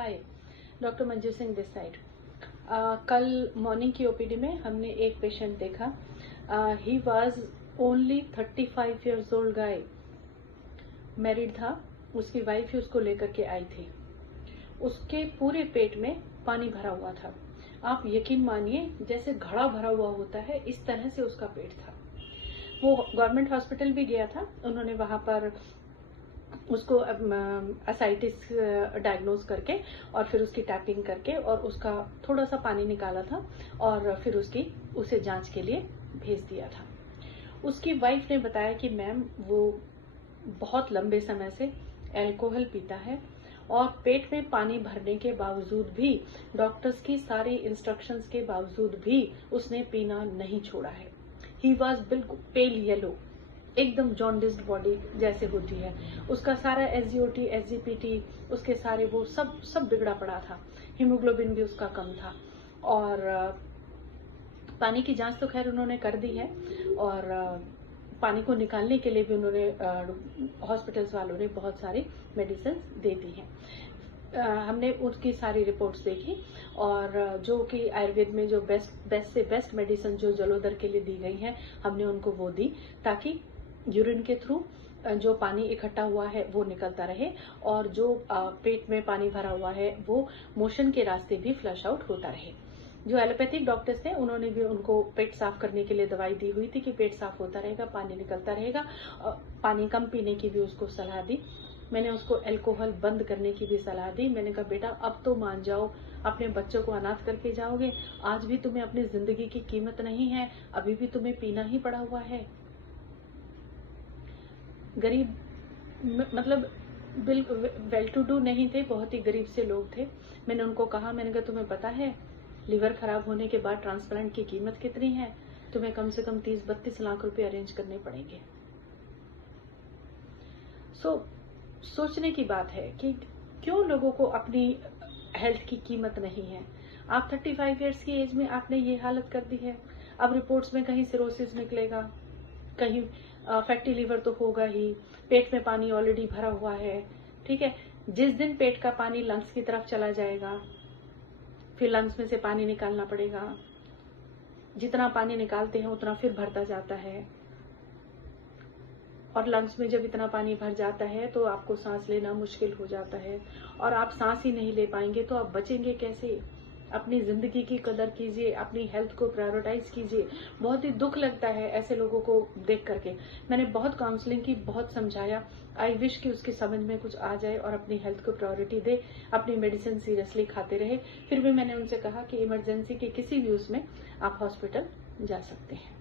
Hi, doctor Manju Singh this side. कल morning की OPD में हमने एक पेशेंट देखा। He was only 35 years old guy, married था। उसकी वाइफ ही उसको लेकर के आई थी। उसके पूरे पेट में पानी भरा हुआ था। आप यकीन मानिए, जैसे घड़ा भरा हुआ होता है इस तरह से उसका पेट था। वो गवर्नमेंट हॉस्पिटल भी गया था। उन्होंने वहां पर उसको असाइटिस डायग्नोज करके और फिर उसकी टैपिंग करके और उसका थोड़ा सा पानी निकाला था और फिर उसे जांच के लिए भेज दिया था। उसकी वाइफ ने बताया कि मैम, वो बहुत लंबे समय से अल्कोहल पीता है और पेट में पानी भरने के बावजूद भी, डॉक्टर्स की सारी इंस्ट्रक्शंस के बावजूद भी उसने पीना नहीं छोड़ा है। ही वॉज बिल्कुल पेल येलो, एकदम जॉन्डिस्ड बॉडी जैसे होती है। उसका सारा एसजीओटी, एसजीपीटी, उसके सारे वो सब बिगड़ा पड़ा था। हीमोग्लोबिन भी उसका कम था। और पानी की जांच तो खैर उन्होंने कर दी है और पानी को निकालने के लिए भी उन्होंने हॉस्पिटल्स वालों ने बहुत सारी मेडिसिन दे दी हैं। हमने उसकी सारी रिपोर्ट्स देखी और जो कि आयुर्वेद में जो बेस्ट से बेस्ट मेडिसिन जो जलोदर के लिए दी गई है, हमने उनको वो दी ताकि यूरिन के थ्रू जो पानी इकट्ठा हुआ है वो निकलता रहे और जो पेट में पानी भरा हुआ है वो मोशन के रास्ते भी फ्लश आउट होता रहे। जो एलोपैथिक डॉक्टर्स थे उन्होंने भी उनको पेट साफ करने के लिए दवाई दी हुई थी कि पेट साफ होता रहेगा, पानी निकलता रहेगा। पानी कम पीने की भी उसको सलाह दी। मैंने उसको अल्कोहल बंद करने की भी सलाह दी। मैंने कहा, बेटा अब तो मान जाओ, अपने बच्चों को अनाथ करके जाओगे, आज भी तुम्हें अपनी जिंदगी की कीमत नहीं है, अभी भी तुम्हें पीना ही पड़ा हुआ है। गरीब मतलब बिल्कुल वेल टू डू नहीं थे, बहुत ही गरीब से लोग थे। मैंने उनको कहा, मैंने कहा तुम्हें पता है लिवर खराब होने के बाद ट्रांसप्लांट की कीमत कितनी है? तुम्हें कम से कम 30-32 लाख रुपए अरेंज करने पड़ेंगे। सोचने की बात है कि क्यों लोगों को अपनी हेल्थ की कीमत नहीं है। आप 35 इयर्स की एज में आपने ये हालत कर दी है। अब रिपोर्ट्स में कहीं सिरोसिस निकलेगा, कहीं फैटी लिवर तो होगा ही, पेट में पानी ऑलरेडी भरा हुआ है। ठीक है, जिस दिन पेट का पानी लंग्स की तरफ चला जाएगा फिर लंग्स में से पानी निकालना पड़ेगा। जितना पानी निकालते हैं उतना फिर भरता जाता है और लंग्स में जब इतना पानी भर जाता है तो आपको सांस लेना मुश्किल हो जाता है और आप सांस ही नहीं ले पाएंगे तो आप बचेंगे कैसे? अपनी जिंदगी की कदर कीजिए, अपनी हेल्थ को प्रायोरिटाइज कीजिए। बहुत ही दुख लगता है ऐसे लोगों को देख करके। मैंने बहुत काउंसलिंग की, बहुत समझाया। आई विश कि उसकी समझ में कुछ आ जाए और अपनी हेल्थ को प्रायोरिटी दे, अपनी मेडिसिन सीरियसली खाते रहे। फिर भी मैंने उनसे कहा कि इमरजेंसी के किसी भी उसमें आप हॉस्पिटल जा सकते हैं।